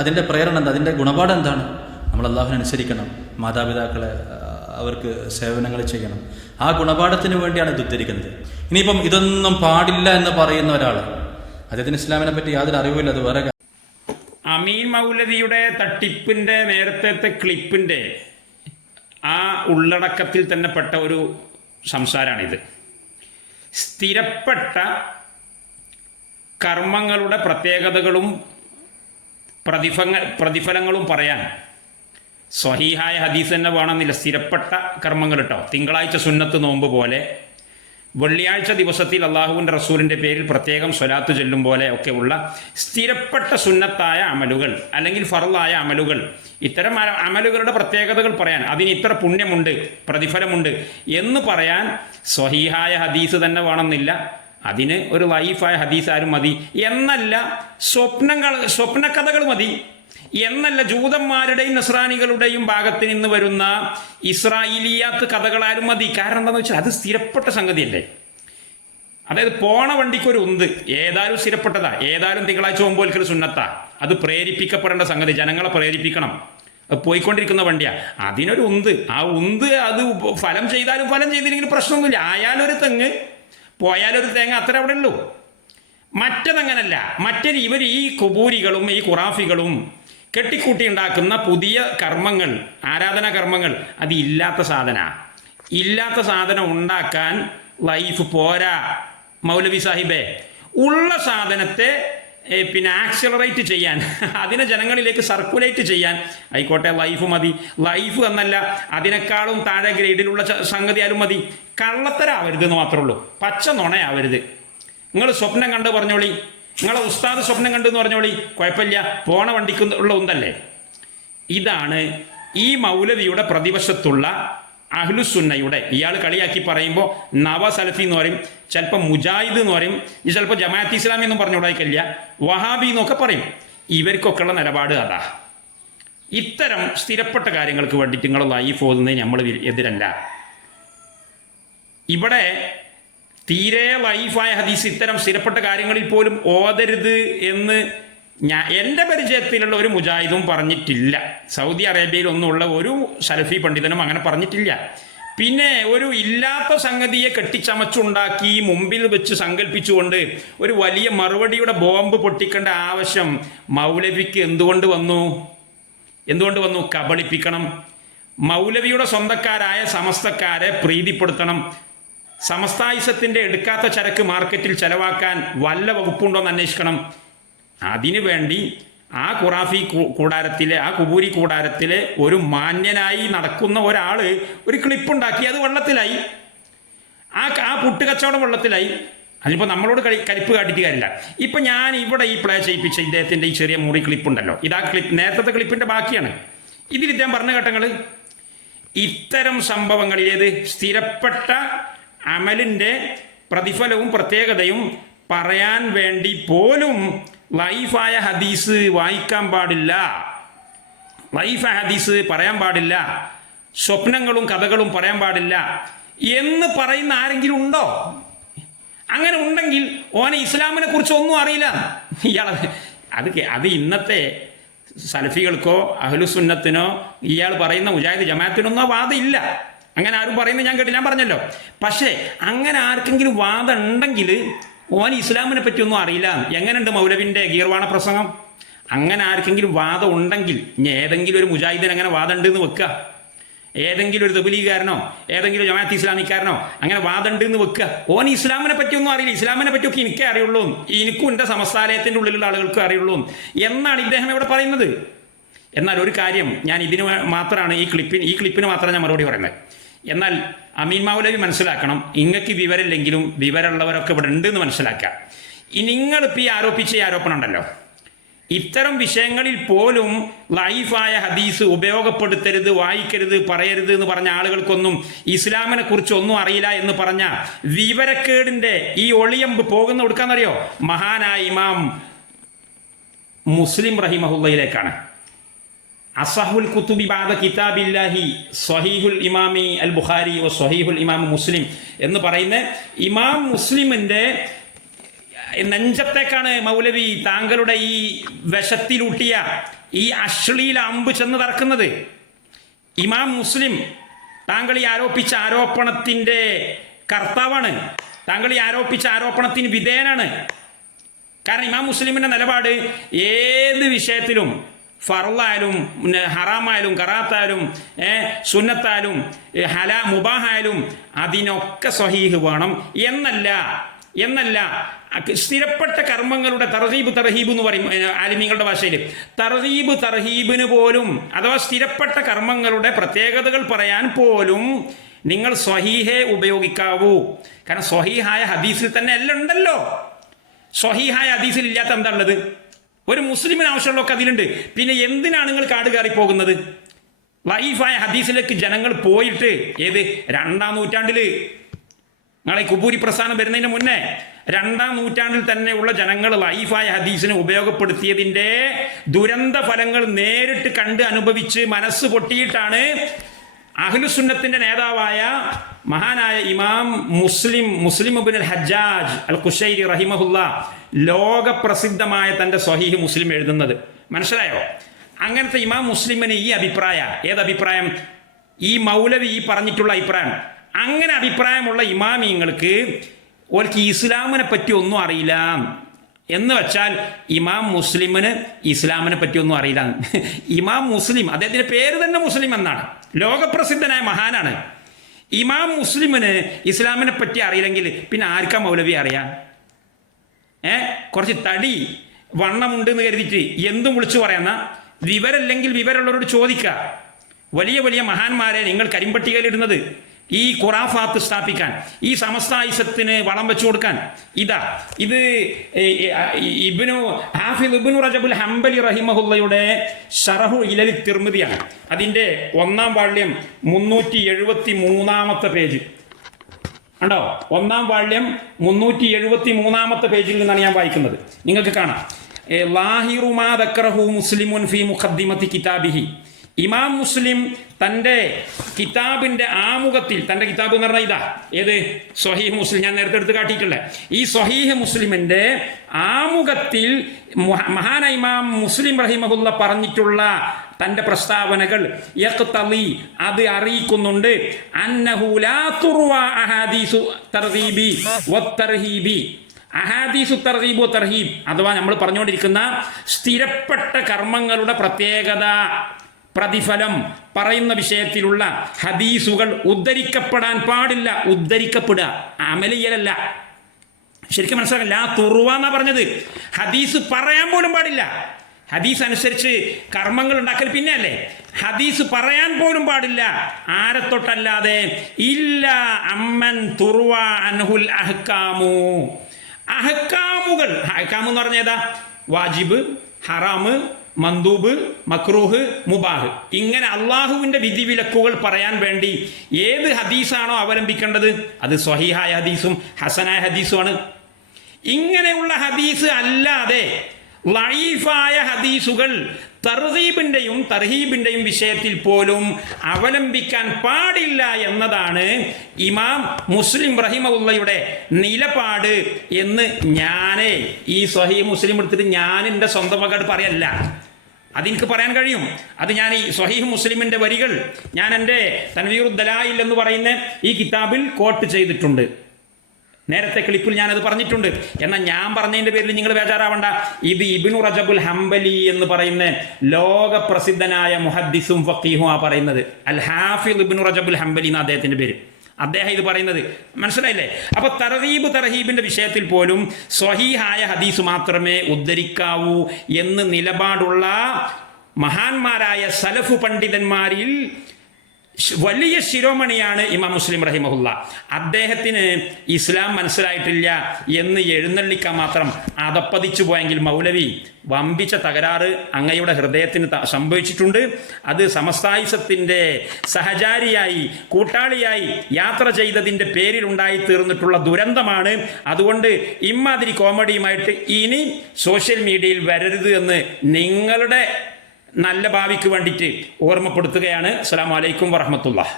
അതിൻ്റെ പ്രേരണ എന്താ, അതിൻ്റെ ഗുണപാഠം എന്താണ്? നമ്മൾ അള്ളാഹുവിനെ അനുസരിക്കണം, മാതാപിതാക്കളെ അവർക്ക് സേവനങ്ങൾ ചെയ്യണം. ആ ഗുണപാഠത്തിന് വേണ്ടിയാണ് ഇത് ഉദ്ധരിക്കുന്നത്. ഇനിയിപ്പം ഇതൊന്നും പാടില്ല എന്ന് പറയുന്ന ഒരാൾ, അദ്ദേഹത്തിന് ഇസ്ലാമിനെ പറ്റി യാതൊരു അറിവില്ല, അത് വേറെ. അമീൻ മൗലവിയുടെ തട്ടിപ്പിൻ്റെ നേരത്തെ ക്ലിപ്പിൻ്റെ ആ ഉള്ളടക്കത്തിൽ തന്നെ പെട്ട ഒരു സംസാരമാണിത്. സ്ഥിരപ്പെട്ട കർമ്മങ്ങളുടെ പ്രത്യേകതകളും പ്രതിഫലങ്ങളും പറയാൻ സ്വഹീഹായ ഹദീസ് തന്നെ വേണമെന്നില്ല. സ്ഥിരപ്പെട്ട കർമ്മങ്ങൾ കേട്ടോ, തിങ്കളാഴ്ച സുന്നത്ത് നോമ്പ് പോലെ, വെള്ളിയാഴ്ച ദിവസത്തിൽ അള്ളാഹുവിൻ്റെ റസൂലിൻ്റെ പേരിൽ പ്രത്യേകം സ്വലാത്ത് ചൊല്ലും പോലെ ഒക്കെ ഉള്ള സ്ഥിരപ്പെട്ട സുന്നത്തായ അമലുകൾ അല്ലെങ്കിൽ ഫർളായ അമലുകൾ, ഇത്തരം അമലുകളുടെ പ്രത്യേകതകൾ പറയാൻ, അതിന് ഇത്ര പുണ്യമുണ്ട്, പ്രതിഫലമുണ്ട് എന്ന് പറയാൻ സ്വഹീഹായ ഹദീസ് തന്നെ വേണമെന്നില്ല. അതിന് ഒരു ലൈഫായ ഹദീസ് ആരും മതി എന്നല്ല, സ്വപ്നകഥകൾ മതി എന്നല്ല, ജൂതന്മാരുടെയും നസ്രാനികളുടെയും ഭാഗത്ത് നിന്ന് വരുന്ന ഇസ്രായേലിയാത്ത് കഥകളാരും മതി. കാരണം എന്താണെന്ന് വെച്ചാൽ അത് സ്ഥിരപ്പെട്ട സംഗതിയല്ലേ. അതായത് പോണ വണ്ടിക്കൊരു ഉന്ത്, ഏതായാലും സ്ഥിരപ്പെട്ടതാ, ഏതായാലും തിങ്കളാഴ്ച മുമ്പ് സുന്നത്താ, അത് പ്രേരിപ്പിക്കപ്പെടേണ്ട സംഗതി, ജനങ്ങളെ പ്രേരിപ്പിക്കണം, പോയിക്കൊണ്ടിരിക്കുന്ന വണ്ടിയാ, അതിനൊരു ഉന്ത്. ആ ഉന്ത് അത് ഫലം ചെയ്താലും ഫലം ചെയ്തില്ലെങ്കിലും പ്രശ്നമൊന്നുമില്ല. ആയാലൊരു തെങ്ങ്, പോയാലൊരു തേങ്ങ, അത്ര അവിടെ ഉള്ളൂ. മറ്റതങ്ങനല്ല. മറ്റൊരു ഇവർ ഈ കുബൂരികളും ഈ ഖുറാഫികളും കെട്ടിക്കൂട്ടി ഉണ്ടാക്കുന്ന പുതിയ കർമ്മങ്ങൾ, ആരാധനാ കർമ്മങ്ങൾ, അത് ഇല്ലാത്ത സാധനം ഉണ്ടാക്കാൻ ലൈഫ് പോരാ മൗലവി സാഹിബേ. ഉള്ള സാധനത്തെ പിന്നെ ആക്സിലറേറ്റ് ചെയ്യാൻ, അതിനെ ജനങ്ങളിലേക്ക് സർക്കുലേറ്റ് ചെയ്യാൻ ആയിക്കോട്ടെ ലൈഫ് മതി. ലൈഫ് എന്നല്ല, അതിനേക്കാളും താഴെ ഗ്രേഡിലുള്ള സംഗതിയാലും മതി. കള്ളത്തരാവരുത് എന്ന് മാത്രമേ ഉള്ളൂ, പച്ച നുണയാവരുത്. നിങ്ങൾ സ്വപ്നം കണ്ട് പറഞ്ഞോളി, നിങ്ങളെ ഉസ്താദ് സ്വപ്നം കണ്ടു എന്ന് പറഞ്ഞോളി, കുഴപ്പമില്ല, പോണ വണ്ടിക്ക് ഉള്ള ഉന്തല്ലേ. ഇതാണ് ഈ മൗലവിയുടെ പ്രതിവശത്തുള്ള അഹ്ലുസുന്നയുടെ. ഇയാൾ കളിയാക്കി പറയുമ്പോൾ നവ സലഫി എന്ന് പറയും, ചിലപ്പോൾ മുജാഹിദ് എന്ന് പറയും, ചിലപ്പോൾ ജമാഅത്ത് ഇസ്ലാമി എന്നും പറഞ്ഞുകൂടായിക്കില്ല, വഹാബി എന്നൊക്കെ പറയും. ഇവർക്കൊക്കെയുള്ള നിലപാട് അതാ. ഇത്തരം സ്ഥിരപ്പെട്ട കാര്യങ്ങൾക്ക് വേണ്ടിയിട്ട് നിങ്ങൾ ലൈഫ് ഓതുന്നതിന് നമ്മൾ എതിരല്ല. ഇവിടെ തീരെ ലൈഫായ ഹദീസ് ഇത്തരം സ്ഥിരപ്പെട്ട കാര്യങ്ങളിൽ പോലും ഓതരുത് എന്ന് എൻ്റെ പരിചയത്തിലുള്ള ഒരു മുജാഹിദും പറഞ്ഞിട്ടില്ല. സൗദി അറേബ്യയിൽ ഒന്നുമുള്ള ഒരു സലഫി പണ്ഡിതനും അങ്ങനെ പറഞ്ഞിട്ടില്ല. പിന്നെ ഒരു ഇല്ലാത്ത സംഗതിയെ കെട്ടിച്ചമച്ചുണ്ടാക്കി മുമ്പിൽ വെച്ച് സങ്കല്പിച്ചുകൊണ്ട് ഒരു വലിയ മറുപടിയുടെ ബോംബ് പൊട്ടിക്കേണ്ട ആവശ്യം മൗലവിക്ക് എന്തുകൊണ്ട് വന്നു? കബളിപ്പിക്കണം. മൗലവിയുടെ സ്വന്തക്കാരായ സമസ്തക്കാരെ പ്രീതിപ്പെടുത്തണം. സമസ്തായുസത്തിൻ്റെ എടുക്കാത്ത ചരക്ക് മാർക്കറ്റിൽ ചെലവാക്കാൻ വല്ല വകുപ്പുണ്ടോയെന്ന് അന്വേഷിക്കണം. അതിനു വേണ്ടി ആ ഖുറാഫി കൂടാരത്തിലെ, ആ കുബൂരി കൂടാരത്തിലെ ഒരു മാന്യനായി നടക്കുന്ന ഒരാൾ ഒരു ക്ലിപ്പുണ്ടാക്കി, അത് വെള്ളത്തിലായി. ആ പുട്ടുകച്ചവടം വെള്ളത്തിലായി. അതിനിപ്പോൾ നമ്മളോട് കരിപ്പ് കാട്ടിയിട്ട് കാര്യമില്ല. ഇപ്പം ഞാൻ ഇവിടെ ഈ പ്ലേ ചെയ്യിപ്പിച്ച ഇദ്ദേഹത്തിൻ്റെ ഈ ചെറിയ മുറി ക്ലിപ്പുണ്ടല്ലോ, ഇതാ ക്ലിപ്പ്, നേരത്തെ ക്ലിപ്പിൻ്റെ ബാക്കിയാണ്. ഇതിൽ ഇദ്ദേഹം പറഞ്ഞ ഘട്ടങ്ങൾ, ഇത്തരം സംഭവങ്ങളിലേത് സ്ഥിരപ്പെട്ട അമലിൻ്റെ പ്രതിഫലവും പ്രത്യേകതയും പറയാൻ വേണ്ടി പോലും ലൈഫായ ഹദീസ് വായിക്കാൻ പാടില്ല, ലൈഫായ ഹദീസ് പറയാൻ പാടില്ല, സ്വപ്നങ്ങളും കഥകളും പറയാൻ പാടില്ല എന്ന് പറയുന്ന ആരെങ്കിലും ഉണ്ടോ? അങ്ങനെ ഉണ്ടെങ്കിൽ ഓനെ ഇസ്ലാമിനെ കുറിച്ച് ഒന്നും അറിയില്ല. ഇയാളെ അത് ഇന്നത്തെ സലഫികൾക്കോ അഹ്ലുസുന്നത്തിനോ ഇയാൾ പറയുന്ന മുജാഹിദ് ജമാഅത്തിനൊന്നും ആ വാദം ഇല്ല. അങ്ങനെ ആരും പറയുന്നത് ഞാൻ കേട്ടില്ല, ഞാൻ പറഞ്ഞല്ലോ. പക്ഷേ അങ്ങനെ ആർക്കെങ്കിലും വാദം ഉണ്ടെങ്കിൽ ഓൻ ഇസ്ലാമിനെ പറ്റി ഒന്നും അറിയില്ല. എങ്ങനെയുണ്ട് മൗലവിൻ്റെ ഗീർവാണ പ്രസംഗം? അങ്ങനെ ആർക്കെങ്കിലും വാദം ഉണ്ടെങ്കിൽ, ഇനി ഏതെങ്കിലും ഒരു മുജാഹിദിന് അങ്ങനെ വാദം ഉണ്ടെന്ന് വെക്കുക, ഏതെങ്കിലും ഒരു തബ്ലീഗുകാരനോ ഏതെങ്കിലും ജമാഅത്ത് ഇസ്ലാമിക്കാരനോ അങ്ങനെ വാദം ഉണ്ടെന്ന് വെക്കുക. ഓൻ ഇസ്ലാമിനെ പറ്റിയൊന്നും അറിയില്ല, ഇസ്ലാമിനെ പറ്റിയൊക്കെ എനിക്കേ അറിയുള്ളൂ, എനിക്കും എൻ്റെ സമസ്താലയത്തിൻ്റെ ഉള്ളിലുള്ള ആളുകൾക്ക് അറിയുള്ളൂ എന്നാണ് ഇദ്ദേഹം ഇവിടെ പറയുന്നത്. എന്നാൽ ഒരു കാര്യം, ഞാൻ ഇതിന് മാത്രമാണ് ഈ ക്ലിപ്പിന് മാത്രമാണ് ഞാൻ മറുപടി പറയുന്നത്. എന്നാൽ അമീൻ മൗലവി മനസ്സിലാക്കണം, ഇങ്ങക്ക് വിവരമില്ലെങ്കിലും വിവരമുള്ളവരൊക്കെ ഇവിടെ ഉണ്ടെന്ന് മനസ്സിലാക്കുക. നിങ്ങളിപ്പോൾ ഈ ആരോപിച്ച ആരോപണം ഉണ്ടല്ലോ, ഇത്തരം വിഷയങ്ങളിൽ പോലും ലൈഫായ ഹദീസ് ഉപയോഗപ്പെടുത്തരുത്, വായിക്കരുത്, പറയരുത് എന്ന് പറഞ്ഞ ആളുകൾക്കൊന്നും ഇസ്ലാമിനെ കുറിച്ച് ഒന്നും അറിയില്ല എന്ന് പറഞ്ഞ വിവരക്കേടിൻ്റെ ഈ ഒളിയമ്പ് പോകുന്ന കൊടുക്കാന്നറിയോ? മഹാനായ ഇമാം മുസ്ലിം റഹിമഹുല്ലയിലേക്കാണ്. അസഹുൽ കുത്തുബി ബാദ കിതാബില്ലാഹി സ്വഹീഹുൽ ഇമാമി അൽ ബുഖാരി വ സ്വഹീഹുൽ ഇമാം മുസ്ലിം എന്ന് പറയുന്ന ഇമാം മുസ്ലിമിൻ്റെ നെഞ്ചത്തേക്കാണ് മൗലവി താങ്കളുടെ ഈ വിഷത്തിലൂട്ടിയ ഈ അശ്ലീല അമ്പ് ചെന്ന് തറക്കുന്നത്. ഇമാം മുസ്ലിം താങ്കൾ ഈ ആരോപിച്ച ആരോപണത്തിൻ്റെ കർത്താവാണ്. താങ്കൾ ഈ ആരോപിച്ച ആരോപണത്തിന് വിധേയനാണ്. കാരണം ഇമാം മുസ്ലിമിൻ്റെ നിലപാട് ഏത് വിഷയത്തിലും ഫർളായാലും ഹറാമായാലും കറാത്തായാലും സുന്നത്തായാലും മുബാഹായാലും അതിനൊക്കെ സ്വഹീഹ് വേണം എന്നല്ല സ്ഥിരപ്പെട്ട കർമ്മങ്ങളുടെ തർഹീബ് എന്ന് പറയും ആലിമീങ്ങളുടെ ഭാഷയിൽ. തർഹീബ് തർഹീബിന് പോലും അഥവാ സ്ഥിരപ്പെട്ട കർമ്മങ്ങളുടെ പ്രത്യേകതകൾ പറയാൻ പോലും നിങ്ങൾ സ്വഹീഹേ ഉപയോഗിക്കാവൂ. കാരണം സ്വഹീഹായ ഹദീസിൽ തന്നെ എല്ലാം ഉണ്ടല്ലോ. സ്വഹീഹായ ഹദീസിൽ ഇല്ലാത്ത എന്താ ഉള്ളത്? ഒരു മുസ്ലിമിന് ആവശ്യമുള്ളതൊക്കെ അതിലുണ്ട്. പിന്നെ എന്തിനാണ് നിങ്ങൾ കാട് കയറി പോകുന്നത്? ലൈഫായ ഹദീസിലേക്ക് ജനങ്ങൾ പോയിട്ട് ഏത് 2-ാം നൂറ്റാണ്ടിൽ നിങ്ങളെ കുബൂരി പ്രസ്ഥാനം വരുന്നതിന് മുന്നേ 2-ാം നൂറ്റാണ്ടിൽ തന്നെയുള്ള ജനങ്ങൾ ലൈഫായ ഹദീസിനെ ഉപയോഗപ്പെടുത്തിയതിൻ്റെ ദുരന്ത ഫലങ്ങൾ നേരിട്ട് കണ്ട് അനുഭവിച്ച് മനസ്സ് പൊട്ടിയിട്ടാണ് അഹ്ലുസുന്നത്തിന്റെ നേതാവായ മഹാനായ ഇമാം മുസ്ലിം ഇബ്നുൽ ഹജ്ജാജ് അൽ ഖുശൈരി റഹിമഹുല്ല ലോകപ്രസിദ്ധമായ തൻ്റെ സ്വഹീഹ് മുസ്ലിം എഴുതുന്നത്. മനസ്സിലായോ? അങ്ങനത്തെ ഇമാം മുസ്ലിമിന് ഈ ഏതഭിപ്രായം? ഈ മൗലവി ഈ പറഞ്ഞിട്ടുള്ള അഭിപ്രായം. അങ്ങനെ അഭിപ്രായമുള്ള ഇമാമിങ്ങൾക്ക് ഓർക്ക് ഇസ്ലാമിനെ പറ്റി ഒന്നും അറിയില്ല എന്ന് വെച്ചാൽ ഇമാം മുസ്ലിമിന് ഇസ്ലാമിനെ പറ്റി ഒന്നും അറിയില്ല. ഇമാം മുസ്ലിം, അദ്ദേഹത്തിന്റെ പേര് തന്നെ മുസ്ലിം എന്നാണ്, ലോകപ്രസിദ്ധനായ മഹാനാണ്. ഇമാം മുസ്ലിമിന് ഇസ്ലാമിനെ പറ്റി അറിയില്ലെങ്കിൽ പിന്നെ ആർക്കാ മൗലവി അറിയാം? കുറച്ച് തടി വണ്ണമുണ്ട് എന്ന് കരുതിയിട്ട് എന്തും വിളിച്ചു പറയാന്ന വിവരമില്ലെങ്കിൽ വിവരമുള്ളവരോട് ചോദിക്കുക. വലിയ വലിയ മഹാന്മാരെ നിങ്ങൾ കരിമ്പട്ടികയിലിടുന്നത് ഈ ഖുറാഫാത്ത് സ്ഥാപിക്കാൻ, ഈ സമസ്തായിസത്തിന് വളം വെച്ചു കൊടുക്കാൻ. ഇത് ഹാഫിദ് ഇബ്നു റജബുൽ ഹംബലി റഹിമഹുല്ലയുടെ ശറഹു ഇലൽ തിർമിദിയാണ്. അതിൻ്റെ 1-ാം വാള്യം 373-ാമത്തെ പേജ് ഉണ്ടോ? 1-ാം വാള്യം 373-ാമത്തെ പേജിൽ നിന്നാണ് ഞാൻ വായിക്കുന്നത്. നിങ്ങൾക്ക് കാണാം. ലാഹിറു മാ ദക്കറഹു മുസ്ലിമുൻ ഫീ മുഖദ്ദിമത്തി കിതാബിഹി. ഇമാം മുസ്ലിം തൻ്റെ കിതാബിൻ്റെ ആമുഖത്തിൽ, തൻ്റെ കിതാബ് എന്ന് പറഞ്ഞാൽ ഇതാ, ഏത് സ്വഹീഹ് മുസ്ലിം, ഞാൻ നേരത്തെ എടുത്ത് കാട്ടിയിട്ടില്ലേ, ഈ സ്വഹീഹ് മുസ്ലിമിൻ്റെ ആമുഖത്തിൽ മഹാനായ ഇമാം മുസ്ലിം റഹിമഹുല്ല പറഞ്ഞിട്ടുള്ള തൻ്റെ പ്രസ്താവനകൾ അത് അറിയിക്കുന്നുണ്ട്. അന്നഹു ലാ തുർവാ അഹാദീസു തർഗീബി വത്തർഹീബി. അഹാദീസു തർഗീബ് വത്തർഹീബ് അഥവാ നമ്മൾ പറഞ്ഞുകൊണ്ടിരിക്കുന്ന സ്ഥിരപ്പെട്ട കർമ്മങ്ങളുടെ പ്രത്യേകത, പ്രതിഫലം പറയുന്ന വിഷയത്തിലുള്ള ഹദീസുകൾ ഉദ്ധരിക്കപ്പെടാൻ പാടില്ല. ഉദ്ധരിക്കപ്പെടുക, അമലിയലല്ല. ശരിക്കും മനസ്സിലാക്കാം. ലാ തുർവ എന്നാ പറഞ്ഞത്. ഹദീസ് പറയാൻ പോലും പാടില്ല. ഹദീസ് അനുസരിച്ച് കർമ്മങ്ങൾ ഉണ്ടാക്കൽ പിന്നെ അല്ലേ. ഹദീസ് പറയാൻ പോലും പാടില്ല. ആരെ തൊട്ടല്ലാതെ? ഇല്ല അമ്മൻ തുർവ അൻഹുൽ അഹ്കാമു. അഹ്കാമുകൾ, അഹ്കാമു എന്ന് പറഞ്ഞ ഏതാ? വാജിബ്, ഹറാമ്, മന്ദൂബ്, മക്രൂഹ്, മുബാഹ്. ഇങ്ങനെ അള്ളാഹുവിൻ്റെ വിധിവിലക്കുകൾ പറയാൻ വേണ്ടി ഏത് ഹദീസാണോ അവലംബിക്കേണ്ടത് അത് സ്വഹീഹായ ഹദീസും ഹസനായ ഹദീസുമാണ്. ഇങ്ങനെയുള്ള ഹദീസ് അല്ലാതെ ലഈഫായ ഹദീസുകൾ തർഗീബിൻ്റെയും തർഹീബിൻ്റെയും വിഷയത്തിൽ പോലും അവലംബിക്കാൻ പാടില്ല എന്നതാണ് ഇമാം മുസ്ലിം റഹിമഹുല്ലയുടെ നിലപാട് എന്ന് ഞാനേ ഈ സ്വഹീഹ് മുസ്ലിം എടുത്തിട്ട് ഞാൻ എൻ്റെ സ്വന്തം വകട് പറയല്ല. അതെനിക്ക് പറയാൻ കഴിയും. അത് ഞാൻ ഈ സ്വഹീഹ് മുസ്ലിമിൻ്റെ വരികൾ ഞാൻ എൻ്റെ തൻവീറുദ് ദലായിൽ എന്ന് പറയുന്ന ഈ കിതാബിൽ കോട്ട് ചെയ്തിട്ടുണ്ട്. നേരത്തെ ക്ലിപ്പിൽ ഞാനത് പറഞ്ഞിട്ടുണ്ട്. എന്നാൽ ഞാൻ പറഞ്ഞതിൻ്റെ പേരിൽ നിങ്ങൾ ബേജാറാവണ്ട. ഇത് ഇബ്നു റജബുൽ ഹംബലി എന്ന് പറയുന്ന ലോകപ്രസിദ്ധനായ മുഹദ്ദിസും ഫഖീഹും പറയുന്നത്. അൽ ഹാഫിദ് ഇബ്നു റജബുൽ ഹംബലി എന്ന അദ്ദേഹത്തിൻ്റെ പേര്. അദ്ദേഹം ഇത് പറയുന്നത് മനസ്സിലായില്ലേ? അപ്പോൾ തർഗീബ് തർഹീബിൻ്റെ വിഷയത്തിൽ പോലും സ്വഹീഹായ ഹദീസ് മാത്രമേ ഉദ്ധരിക്കാവൂ എന്ന് നിലപാടുള്ള മഹാന്മാരായ സലഫു പണ്ഡിതന്മാരിൽ വലിയ ശിരോമണിയാണ് ഇമാം മുസ്ലിം റഹിമഹുല്ല. അദ്ദേഹത്തിന് ഇസ്ലാം മനസ്സിലായിട്ടില്ല എന്ന് എഴുന്നള്ളിക്കാൻ മാത്രം അതപ്പതിച്ചു പോയെങ്കിൽ മൗലവി വമ്പിച്ച തകരാറ് അങ്ങയുടെ ഹൃദയത്തിന് സംഭവിച്ചിട്ടുണ്ട്. അത് സമസ്തായിസത്തിൻ്റെ സഹചാരിയായി കൂട്ടാളിയായി യാത്ര ചെയ്തതിൻ്റെ പേരിലുണ്ടായി തീർന്നിട്ടുള്ള ദുരന്തമാണ്. അതുകൊണ്ട് ഇമ്മാതിരി കോമഡിയുമായിട്ട് ഇനി സോഷ്യൽ മീഡിയയിൽ വരരുത് എന്ന് നിങ്ങളുടെ നല്ല ഭാവിക്ക് വേണ്ടിയിട്ട് ഓർമ്മപ്പെടുത്തുകയാണ്. അസ്സലാമു അലൈക്കും വറഹ്മത്തുള്ളാഹി.